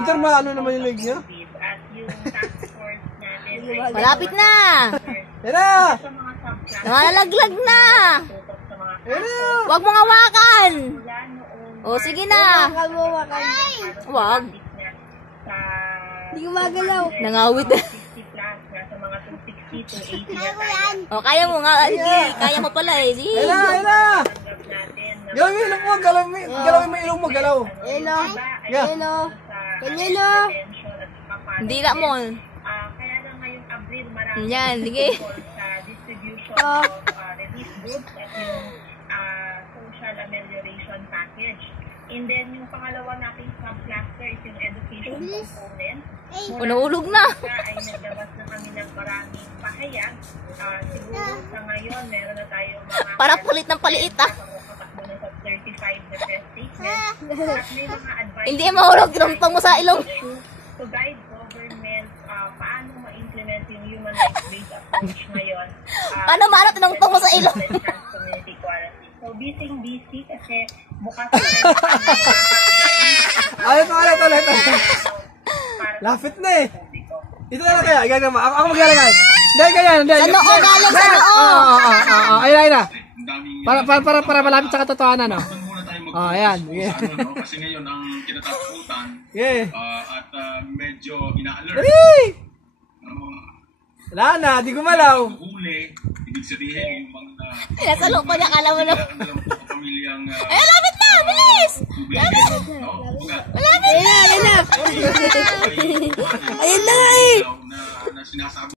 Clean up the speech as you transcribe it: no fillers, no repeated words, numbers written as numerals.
Sir, maano naman yung leg niya? Malapit na. Yan na! Nalalaglag na. Yan na! Huwag mong hawakan. O, sige na. Huwag. Hindi gumagalaw. Nangawit na. O, kaya mo nga. Sige, kaya mo pala eh. Sige. Yan na! Yan na! Galawin mo ilong mo. Galawin mo ilong mo. Galaw. Ayan o. Ayan o. Ganyan o. Hindi na mo. Kaya lang ngayong Abril, marami Yan, sige. sa distribution of relief goods at yung social amelioration package. And then, yung pangalawa nating sub-cluster is yung education component. Unahulog na. Ay naglabas na kami ng maraming pahayag. Siguro sa ngayon, meron na tayong mga... Para pulit ng paliit ah. Patakbo na sa certified na test statement. At may mga advice Hindi mahulog. Tinumpang mo sa ilong. to guide government paano ma-implement yung human rights-based approach ngayon. Paano tinumpang mo sa ilong? Community quarantine. So, busy kasi bukas na rin Ulit. Lapit na eh. Ito na lang kaya. Ganyan mo. Ako maglalagay. Hindi, ganyan. Sa noo, galing sa noo. Ayun na. Para malapit sa katotohanan, no? Ayan. Kasi ngayon ang kinatakutan at medyo ina-alert. Wala na, di gumalaw. Huli, ibig sabihin yung mga Nasa loob pa niya, kala mo na. pamilyang Ay, lapit na! Bilis! Malapit na! Ayan na. Ayan na nga eh. na sinasabi